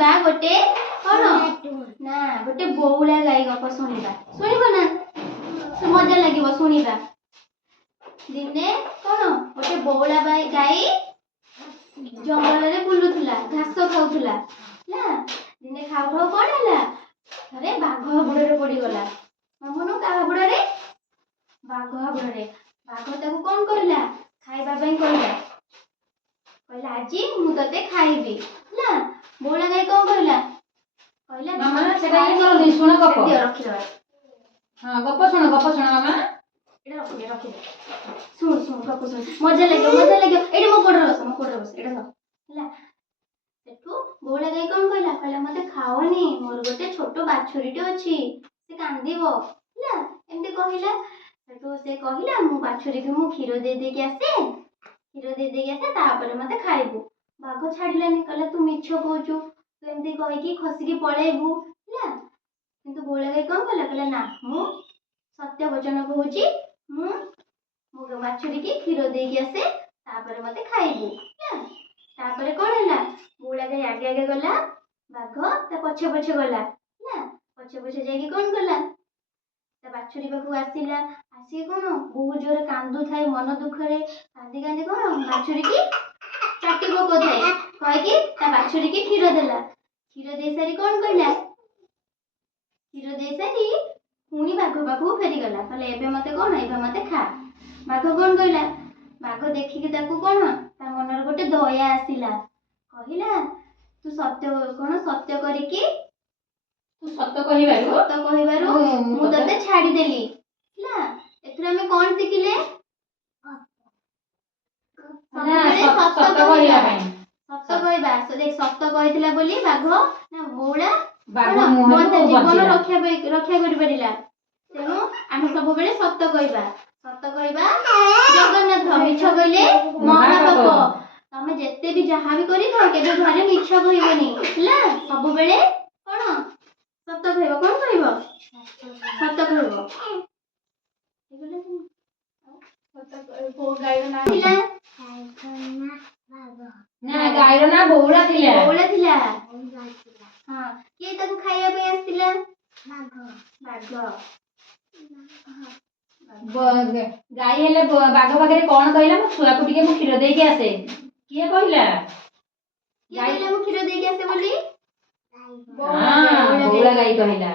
ଶୁଣିବା ଗୋଟେ କଣ ନା ଗୋଟେ ବଉଳା ଗାଈ ଗପ ଶୁଣିବା। ଶୁଣିବ ନା? ମଜା ଲାଗିବ ଶୁଣିବା। ଦିନେ କଣ ଗୋଟେ ବଉଳା ଗାଈ ଜଙ୍ଗଲରେ ବୁଲୁଥିଲା, ଘାସ ଖାଉଥିଲା ହେଲା। ଦିନେ ଖାଉ ଖାଉ କଣ ହେଲା, ଥରେ ବାଘ ହାବୁଡରେ ପଡିଗଲା। ମାମୁନୁ କାହା ହାବୁଡରେ? ବାଘ ହାବୁଡରେ। ବାଘ ତାକୁ କଣ କରିଲା, ଖାଇବା ପାଇଁ କହିଲା ଆଜି ମୁଁ ତତେ ଖାଇବି ହେଲା। ବଉଳା ଗାଈ କଣ କହିଲା ମାମା ସେଟା ଇଏ କରନ୍ତି, ଶୁଣ ଗପ। ରଖିଦବା। ହଁ ଗପ ଶୁଣ ମାମା। ଏଇଟା ରଖିଦେ। ଶୁଣ ଗପ ଶୁଣ, ମଜା ଲାଗିବ। ଏଇଠି ମୋ କୋଡରେ ବସ ଏଇଟା ଧର ହେଲା। ସେଠୁ ବଉଳା ଗାଈ କଣ କହିଲା ମତେ ଖାଅନି, ମୋର ଗୋଟେ ଛୋଟ ବାଛୁରୀଟେ ଅଛି, ସେ କାନ୍ଦିବ ହେଲା। ଏମିତି କହିଲା। ସେଠୁ ସେ କହିଲା ମୁଁ ବାଛୁରୀକୁ ମୁଁ କ୍ଷୀର ଦେଇଦେଇକି ଆସେ, ତାପରେ ମତେ ଖାଇବୁ। ବାଘ ଛାଡିଲାନି, କହିଲା ତୁ ମିଛ କହୁଛୁ, ତୁ ଏମିତି କହିକି ଖସିକି ପଳେଇବୁ ହେଲା। କିନ୍ତୁ ବଉଳା ଗାଈ କଣ କହିଲା ନା ମୁଁ ସତ୍ୟ ବଚନ କହୁଛି, ମୁଁ ମୋ ବାଛୁରୀକି କ୍ଷୀର ଦେଇକି ଆସେ, ତାପରେ ମତେ ଖାଇବୁ ହେଲା। ତାପରେ କଣ ହେଲା, ବଉଳା ଗାଈ ଆଗେ ଆଗେ ଗଲା, ବାଘ ତା ପଛେ ପଛେ ଗଲା ହେଲା। ପଛେ ପଛେ ଯାଇକି କଣ କଲା, ତା ବାଛୁରୀ ପାଖକୁ ଆସିଲା। ଆସିକି କଣ ବହୁତ ଜୋରେ କାନ୍ଦୁଥାଏ, ମନ ଦୁଃଖରେ କାନ୍ଦି କାନ୍ଦି କଣ ବାଛୁରୀକି ଚାଟି ପକଉଥାଏ, କହିକି ତା ବାଛୁରୀକି କ୍ଷୀର ଦେଲା। କ୍ଷୀର ଦେଇ ସାରି କଣ କହିଲା, ପୁଣି ବାଘ ପାଖକୁ ଫେରିଗଲା, କହିଲା ଏବେ ମତେ ଖା। ବାଘ କଣ କହିଲା, ବାଘ ଦେଖିକି ତାକୁ କଣ ତା ମନରେ ଗୋଟେ ଦୟା ଆସିଲା। କହିଲା ତୁ ସତ୍ୟ କରିକି ସତ କହିବାରୁ ମୁଁ ତତେ ଛାଡିଦେଲି ହେଲା। ଏଥିରେ ଆମେ କଣ ଶିଖିଲେ, ସତ କହିବା। ସତ କହିଥିଲା ବୋଲି ବାଘ ନା ବଉଳା ଜୀବନ ରକ୍ଷା କରିପାରିଲା। ତେଣୁ ଆମେ ସବୁବେଳେ ସତ କହିବା। ଜଗନ୍ନାଥ, ମିଛ କହିଲେ ମହାପାପ। ତମେ ଯେତେ ବି ଯାହା ବି କରିଥାଅ କେବେ ଘରେ ମିଛ କହିବନି ହେଲା। ସବୁବେଳେ କଣ ସତ କହିବ। କଣ କହିବ? ସତ କହିବ। ଗାଈର ନାଁ ଥିଲା ବଉଳା ଥିଲା। ହଁ, କିଏ ତାକୁ ଖାଇବା ପାଇଁ ଆସିଥିଲା? ବାଘ। ଗାଈ ହେଲେ ବାଘ ପାଖରେ କଣ କହିଲା, ମୋ ଛୁଆକୁ ଟିକେ ମୁଁ କ୍ଷୀର ଦେଇକି ଆସେ। କିଏ କହିଲା? ମୁଁ କ୍ଷୀର ଦେଇକି ଆସେ ବୋଲି ବଉଳା ଗାଈ କହିଲା।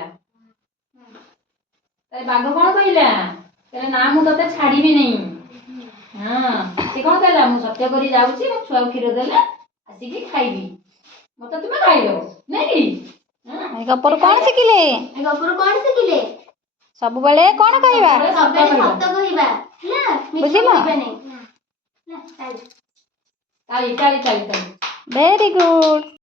ବାଘ କଣ କହିଲା, ନା ମୁଁ ତତେ ଛାଡିବିନି। ସେ କଣ କହିଲା, ମୁଁ ସତ୍ୟ କରି ଯାଉଛି, ମୋ ଛୁଆକୁ କ୍ଷୀର ଦେଲେ ଆସିକି ଖାଇବି, ମତେ ତୁମେ ଖାଇଦବ ନାଇଁ କି? ଏ ଗପରୁ କଣ ଶିଖିଲେ? ସବୁବେଳେ କଣ କହିବା? ସତ କହିବା ହେଲା। ବୁଝିଲ? ତାଳି। Very good.